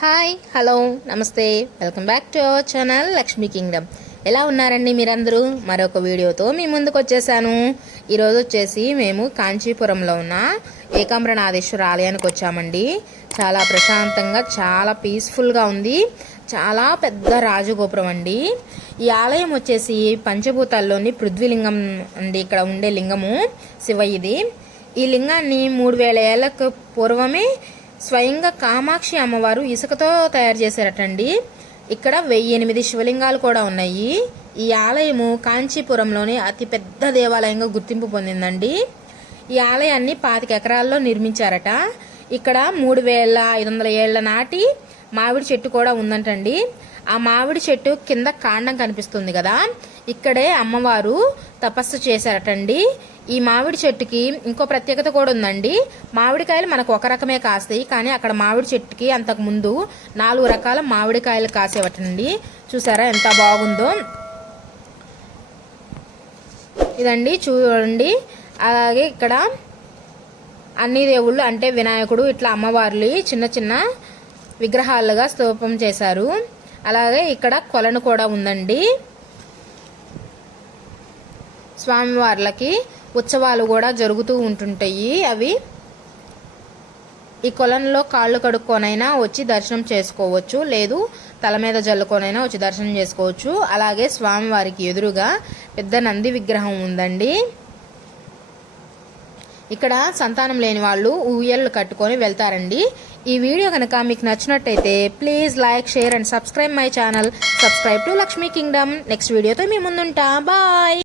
Hi hello నమస్తే welcome back to our channel Lakshmi Kingdom. ఎలా ఉన్నారండి మీరందరూ? మరొక వీడియోతో మీ ముందుకు వచ్చేసాను. ఈరోజు వచ్చేసి మేము కాంచీపురంలో ఉన్న ఏకాంబరనాథేశ్వర ఆలయానికి వచ్చామండి. చాలా ప్రశాంతంగా చాలా పీస్ఫుల్గా ఉంది. చాలా పెద్ద రాజగోపురం అండి. ఈ ఆలయం వచ్చేసి పంచభూతాల్లోని పృథ్వీలింగం అండి. ఇక్కడ ఉండే లింగము శివయ్యది. ఈ లింగాన్ని 3000 ఏళ్లకు పూర్వమే స్వయంగా కామాక్షి అమ్మవారు ఇసుకతో తయారు చేశారటండి. ఇక్కడ 1008 శివలింగాలు కూడా ఉన్నాయి. ఈ ఆలయము కాంచీపురంలోని అతిపెద్ద దేవాలయంగా గుర్తింపు పొందిందండి. ఈ ఆలయాన్ని 25 ఎకరాల్లో నిర్మించారట. ఇక్కడ 3500 ఏళ్ల నాటి మామిడి చెట్టు కూడా ఉందంటండి. ఆ మామిడి చెట్టు కింద కాండం కనిపిస్తుంది కదా, ఇక్కడే అమ్మవారు తపస్సు చేశారటండి. ఈ మామిడి చెట్టుకి ఇంకో ప్రత్యేకత కూడా ఉందండి. మామిడికాయలు మనకు ఒక రకమే కాస్తాయి, కానీ అక్కడ మామిడి చెట్టుకి అంతకు ముందు 4 రకాల మామిడికాయలు కాసేవటండి. చూసారా ఎంత బాగుందో. ఇదండి చూడండి. అలాగే ఇక్కడ అన్ని దేవుళ్ళు అంటే వినాయకుడు ఇట్లా అమ్మవార్లు చిన్న చిన్న విగ్రహాలుగా స్తూపం చేశారు. అలాగే ఇక్కడ కొలను కూడా ఉందండి. స్వామివార్లకి ఉత్సవాలు కూడా జరుగుతూ ఉంటుంటాయి. అవి ఈ కొలంలో కాళ్ళు కడుక్కొనైనా వచ్చి దర్శనం చేసుకోవచ్చు, లేదు తల మీద జల్లుకొనైనా వచ్చి దర్శనం చేసుకోవచ్చు. అలాగే స్వామివారికి ఎదురుగా పెద్ద నంది విగ్రహం ఉందండి. ఇక్కడ సంతానం లేని వాళ్ళు ఊయళ్ళు కట్టుకొని వెళ్తారండి. ఈ వీడియో కనుక మీకు నచ్చినట్టయితే please like, share and subscribe my channel. Subscribe to Lakshmi Kingdom. Next వీడియోతో మీ ముందుంటా. బాయ్.